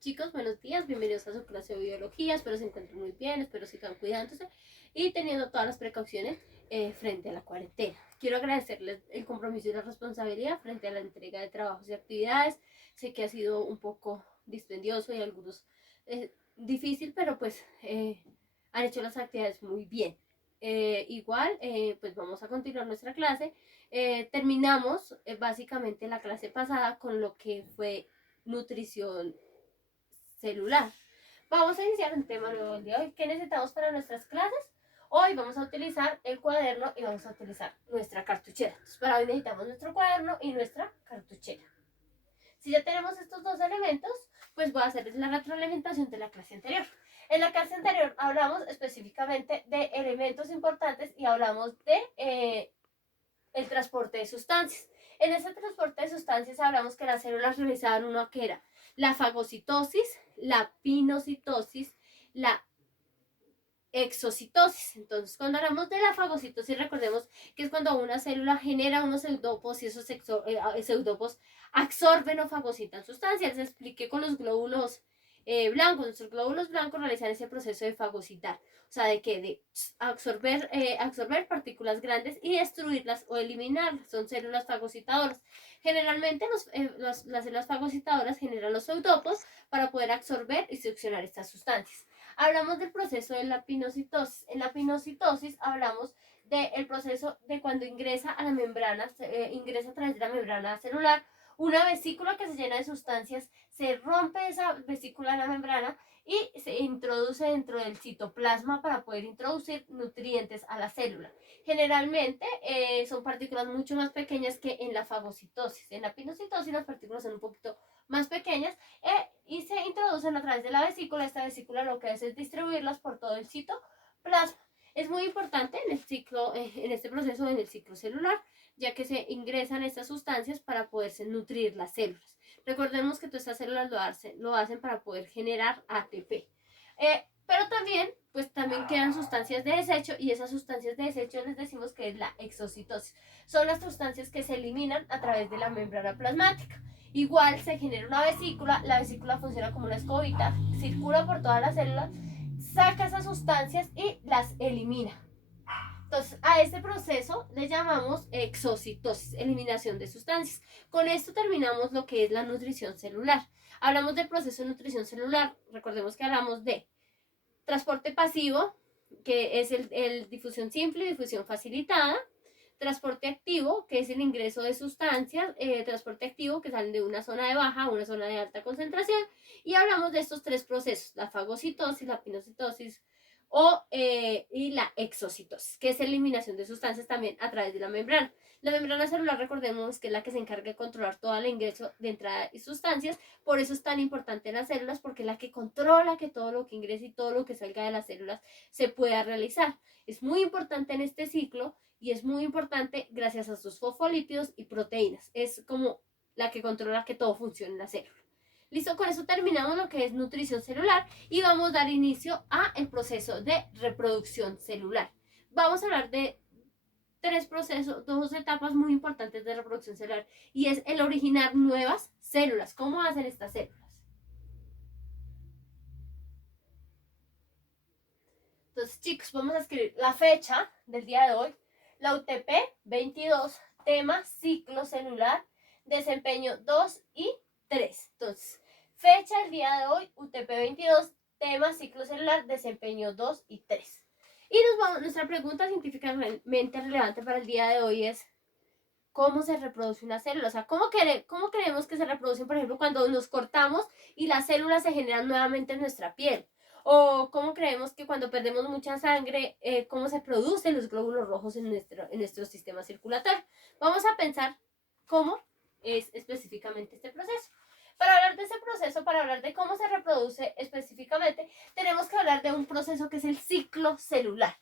Chicos, buenos días, bienvenidos a su clase de biología, espero se encuentren muy bien, espero sigan cuidándose y teniendo todas las precauciones frente a la cuarentena. Quiero agradecerles el compromiso y la responsabilidad frente a la entrega de trabajos y actividades. Sé que ha sido un poco dispendioso y algunos difícil, pero pues han hecho las actividades muy bien. Pues vamos a continuar nuestra clase. Terminamos básicamente la clase pasada con lo que fue nutrición celular. Vamos a iniciar un tema nuevo el día de hoy. ¿Qué necesitamos para nuestras clases? Hoy vamos a utilizar el cuaderno y vamos a utilizar nuestra cartuchera. Entonces, para hoy necesitamos nuestro cuaderno y nuestra cartuchera. Si ya tenemos estos dos elementos, pues voy a hacerles la retroalimentación de la clase anterior. En la clase anterior hablamos específicamente de elementos importantes y hablamos de el transporte de sustancias. En ese transporte de sustancias hablamos que las células realizaban una que era la fagocitosis, la pinocitosis, la exocitosis. Entonces, cuando hablamos de la fagocitosis, recordemos que es cuando una célula genera unos pseudopos y esos pseudopos absorben o fagocitan sustancias. Les expliqué con los glóbulos blancos. Nuestros glóbulos blancos realizan ese proceso de fagocitar, o sea, de absorber partículas grandes y destruirlas o eliminarlas. Son células fagocitadoras. Generalmente las células fagocitadoras generan los pseudopos para poder absorber y succionar estas sustancias. Hablamos del proceso de la pinocitosis. En la pinocitosis hablamos del proceso de cuando ingresa a la membrana, ingresa a través de la membrana celular una vesícula que se llena de sustancias, se rompe esa vesícula en la membrana y se introduce dentro del citoplasma para poder introducir nutrientes a la célula. Generalmente son partículas mucho más pequeñas que en la fagocitosis. En la pinocitosis las partículas son un poquito más pequeñas y se introducen a través de la vesícula. Esta vesícula lo que hace es distribuirlas por todo el citoplasma. Es muy importante en el ciclo, en este proceso, en el ciclo celular, ya que se ingresan estas sustancias para poderse nutrir las células. Recordemos que todas estas células lo hacen para poder generar ATP. Pero también quedan sustancias de desecho y esas sustancias de desecho les decimos que es la exocitosis. Son las sustancias que se eliminan a través de la membrana plasmática. Igual se genera una vesícula, la vesícula funciona como una escobita, circula por todas las células, saca esas sustancias y las elimina. Entonces, a este proceso le llamamos exocitosis, eliminación de sustancias. Con esto terminamos lo que es la nutrición celular. Hablamos del proceso de nutrición celular. Recordemos que hablamos de transporte pasivo, que es el difusión simple y difusión facilitada. Transporte activo, que es el ingreso de sustancias, transporte activo, que salen de una zona de baja a una zona de alta concentración. Y hablamos de estos tres procesos, la fagocitosis, la pinocitosis y la exocitosis, que es eliminación de sustancias también a través de la membrana. La membrana celular, recordemos que es la que se encarga de controlar todo el ingreso de entrada y sustancias, por eso es tan importante en las células, porque es la que controla que todo lo que ingrese y todo lo que salga de las células se pueda realizar. Es muy importante en este ciclo y es muy importante gracias a sus fosfolípidos y proteínas. Es como la que controla que todo funcione en la célula. Listo, con eso terminamos lo que es nutrición celular y vamos a dar inicio a el proceso de reproducción celular. Vamos a hablar de tres procesos, dos etapas muy importantes de reproducción celular y es el originar nuevas células. ¿Cómo hacen estas células? Entonces, chicos, vamos a escribir la fecha del día de hoy, la UTP 22, tema ciclo celular, desempeño 2 y 3. Entonces, fecha del día de hoy, UTP 22, tema ciclo celular, desempeño 2 y 3. Y nuestra pregunta científicamente relevante para el día de hoy es cómo se reproduce una célula, o sea, cómo queremos que se reproducen, por ejemplo, cuando nos cortamos y las células se generan nuevamente en nuestra piel, o cómo creemos que cuando perdemos mucha sangre, cómo se producen los glóbulos rojos en nuestro sistema circulatorio. Vamos a pensar cómo es específicamente este proceso. Para hablar de ese proceso, para hablar de cómo se reproduce específicamente, tenemos que hablar de un proceso que es el ciclo celular.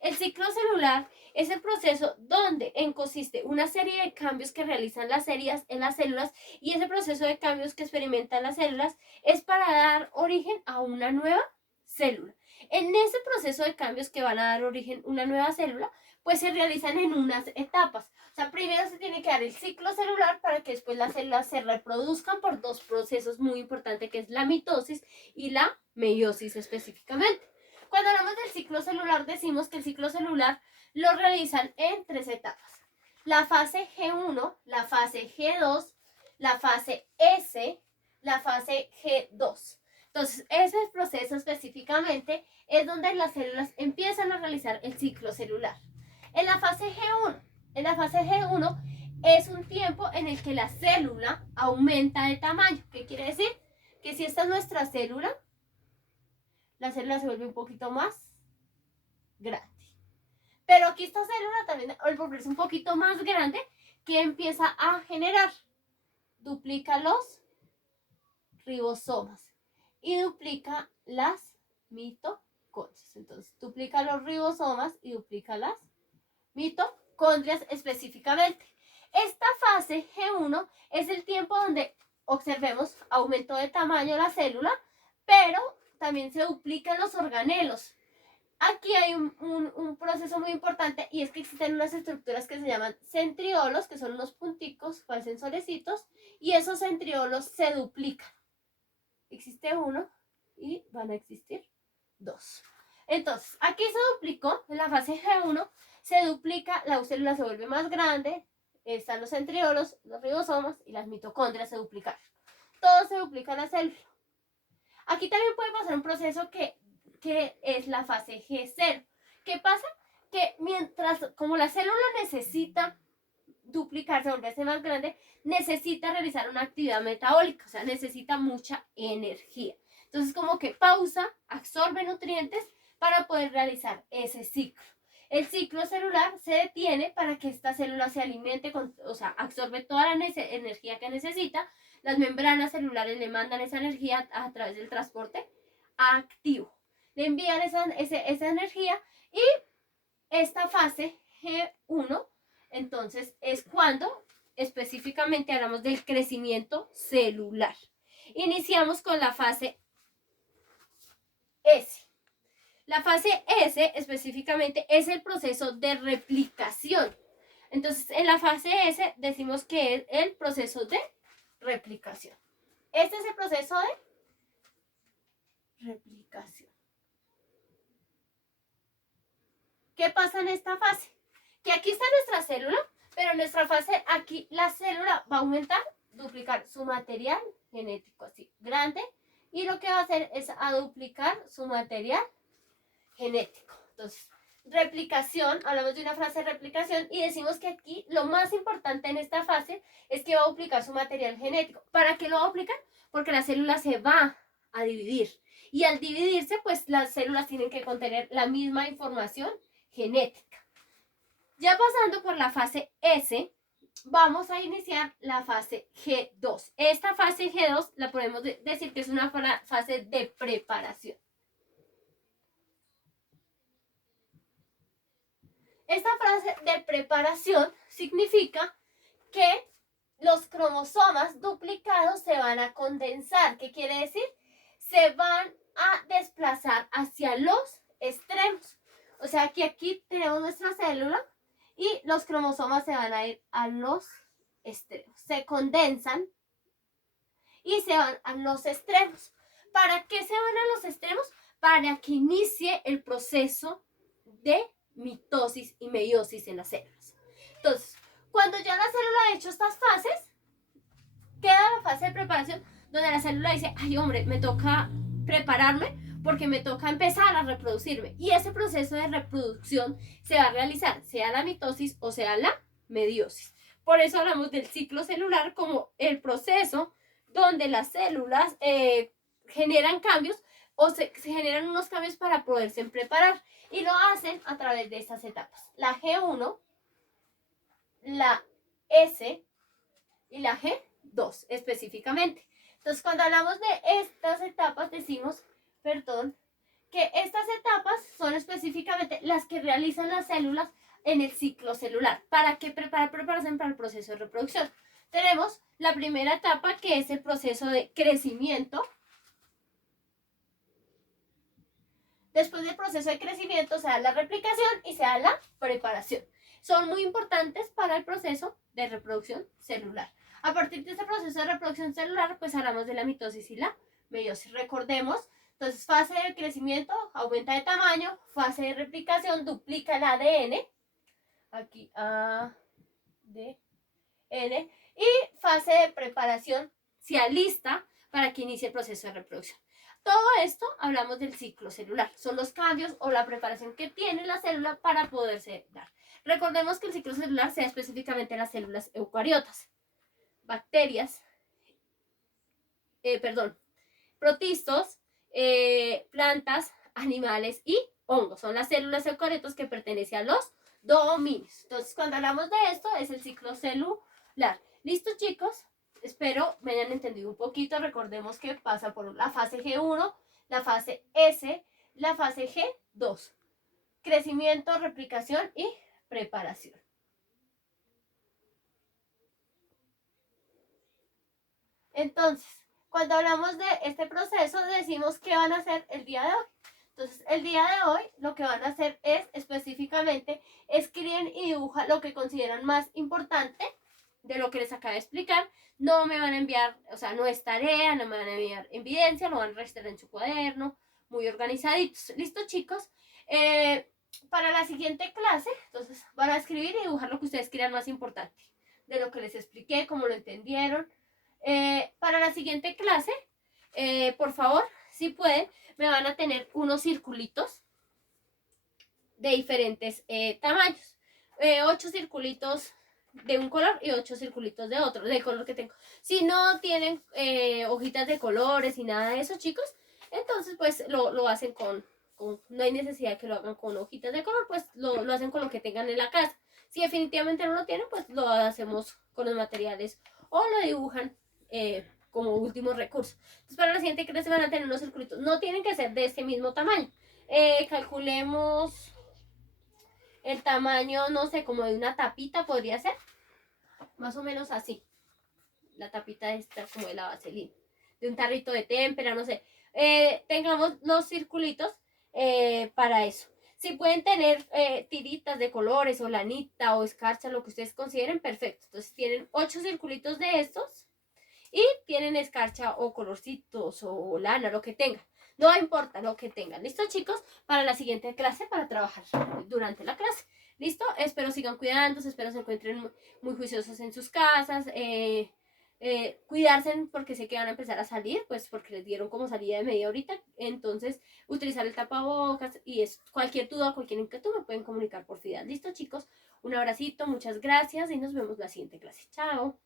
El ciclo celular es el proceso donde consiste una serie de cambios que realizan las células y ese proceso de cambios que experimentan las células es para dar origen a una nueva célula. En ese proceso de cambios que van a dar origen a una nueva célula, pues se realizan en unas etapas. O sea, primero se tiene que dar el ciclo celular para que después las células se reproduzcan por dos procesos muy importantes, que es la mitosis y la meiosis específicamente. Cuando hablamos del ciclo celular, decimos que el ciclo celular lo realizan en 3 etapas. La fase G1, la fase G2, la fase S, la fase G2. Entonces, ese proceso específicamente es donde las células empiezan a realizar el ciclo celular. En la fase G1 es un tiempo en el que la célula aumenta de tamaño. ¿Qué quiere decir? Que si esta es nuestra célula, la célula se vuelve un poquito más grande. Pero aquí esta célula también, al volverse un poquito más grande, ¿qué empieza a generar? Duplica los ribosomas y duplica las mitocondrias. Entonces, duplica los ribosomas y duplica las mitocondrias específicamente. Esta fase G1 es el tiempo donde observemos aumento de tamaño de la célula, pero también se duplican los organelos. Aquí hay un proceso muy importante y es que existen unas estructuras que se llaman centriolos, que son unos punticos, parecen solecitos, y esos centriolos se duplican. Existe uno y van a existir dos. Entonces, aquí se duplicó, en la fase G1 se duplica, la célula se vuelve más grande, están los centriolos, los ribosomas y las mitocondrias se duplican. Todos se duplican la célula. Aquí también puede pasar un proceso que es la fase G0. ¿Qué pasa? Que mientras, como la célula necesita duplicarse, volverse más grande, necesita realizar una actividad metabólica, o sea, necesita mucha energía. Entonces, como que pausa, absorbe nutrientes para poder realizar ese ciclo. El ciclo celular se detiene para que esta célula se alimente, o sea, absorbe toda la energía que necesita. Las membranas celulares le mandan esa energía a través del transporte activo. Le envían esa energía y esta fase G1, entonces, es cuando específicamente hablamos del crecimiento celular. Iniciamos con la fase S. La fase S específicamente es el proceso de replicación. Entonces, en la fase S decimos que es el proceso de replicación. Este es el proceso de replicación. ¿Qué pasa en esta fase? Que aquí está nuestra célula, pero en nuestra fase aquí la célula va a aumentar, duplicar su material genético así grande, y lo que va a hacer es a duplicar su material genético. Entonces, replicación, hablamos de una fase de replicación y decimos que aquí lo más importante en esta fase es que va a duplicar su material genético. ¿Para qué lo va a duplicar? Porque la célula se va a dividir. Y al dividirse, pues las células tienen que contener la misma información genética. Ya pasando por la fase S, vamos a iniciar la fase G2. Esta fase G2 la podemos decir que es una fase de preparación. Esta fase de preparación significa que los cromosomas duplicados se van a condensar. ¿Qué quiere decir? Se van a desplazar hacia los extremos. O sea que aquí tenemos nuestra célula y los cromosomas se van a ir a los extremos. Se condensan y se van a los extremos. ¿Para qué se van a los extremos? Para que inicie el proceso de mitosis y meiosis en las células. Entonces, cuando ya la célula ha hecho estas fases, queda la fase de preparación donde la célula dice, ay hombre, me toca prepararme porque me toca empezar a reproducirme. Y ese proceso de reproducción se va a realizar, sea la mitosis o sea la meiosis. Por eso hablamos del ciclo celular como el proceso donde las células generan cambios o se generan unos cambios para poderse preparar. Y lo hacen a través de estas etapas. La G1, la S y la G2 específicamente. Entonces, cuando hablamos de estas etapas, decimos, que estas etapas son específicamente las que realizan las células en el ciclo celular. ¿Para qué prepararse para el proceso de reproducción? Tenemos la primera etapa, que es el proceso de crecimiento. Después del proceso de crecimiento se da la replicación y se da la preparación. Son muy importantes para el proceso de reproducción celular. A partir de ese proceso de reproducción celular, pues hablamos de la mitosis y la meiosis. Recordemos, entonces fase de crecimiento, aumenta de tamaño, fase de replicación, duplica el ADN, aquí ADN, y fase de preparación, se alista para que inicie el proceso de reproducción. Todo esto hablamos del ciclo celular, son los cambios o la preparación que tiene la célula para poderse dar. Recordemos que el ciclo celular se da específicamente en las células eucariotas, bacterias, protistos, plantas, animales y hongos. Son las células eucariotas que pertenecen a los dominios. Entonces, cuando hablamos de esto, es el ciclo celular. ¿Listo, chicos? Espero me hayan entendido un poquito. Recordemos que pasa por la fase G1, la fase S, la fase G2. Crecimiento, replicación y preparación. Entonces, cuando hablamos de este proceso, decimos qué van a hacer el día de hoy. Entonces, el día de hoy lo que van a hacer es específicamente escriben y dibujan lo que consideran más importante de lo que les acabo de explicar. No me van a enviar, o sea, no es tarea, no me van a enviar evidencia, lo van a registrar en su cuaderno, muy organizaditos. ¿Listo, chicos? Para la siguiente clase, entonces van a escribir y dibujar lo que ustedes crean más importante de lo que les expliqué, cómo lo entendieron. Para la siguiente clase, por favor, si pueden, me van a tener unos circulitos de diferentes tamaños. 8 circulitos de un color y 8 circulitos de otro, del color que tengo. Si no tienen hojitas de colores y nada de eso, chicos, entonces pues lo hacen con, no hay necesidad que lo hagan con hojitas de color, pues lo hacen con lo que tengan en la casa. Si definitivamente no lo tienen, pues lo hacemos con los materiales o lo dibujan como último recurso. Entonces para la siguiente clase van a tener unos circulitos. No tienen que ser de este mismo tamaño. Calculemos el tamaño, no sé, como de una tapita podría ser. Más o menos así. La tapita esta como de la vaselina. De un tarrito de témpera, no sé. Tengamos los circulitos para eso. Si pueden tener tiritas de colores o lanita o escarcha, lo que ustedes consideren, perfecto. Entonces tienen 8 circulitos de estos y tienen escarcha o colorcitos o lana, lo que tengan. No importa lo que tengan. ¿Listo, chicos? Para la siguiente clase, para trabajar durante la clase. ¿Listo? Espero sigan cuidándose, espero se encuentren muy juiciosos en sus casas. Cuidarse porque sé que van a empezar a salir, pues porque les dieron como salida de media horita. Entonces, utilizar el tapabocas y cualquier duda, cualquier inquietud me pueden comunicar por FIDAL. ¿Listo, chicos? Un abracito, muchas gracias y nos vemos la siguiente clase. Chao.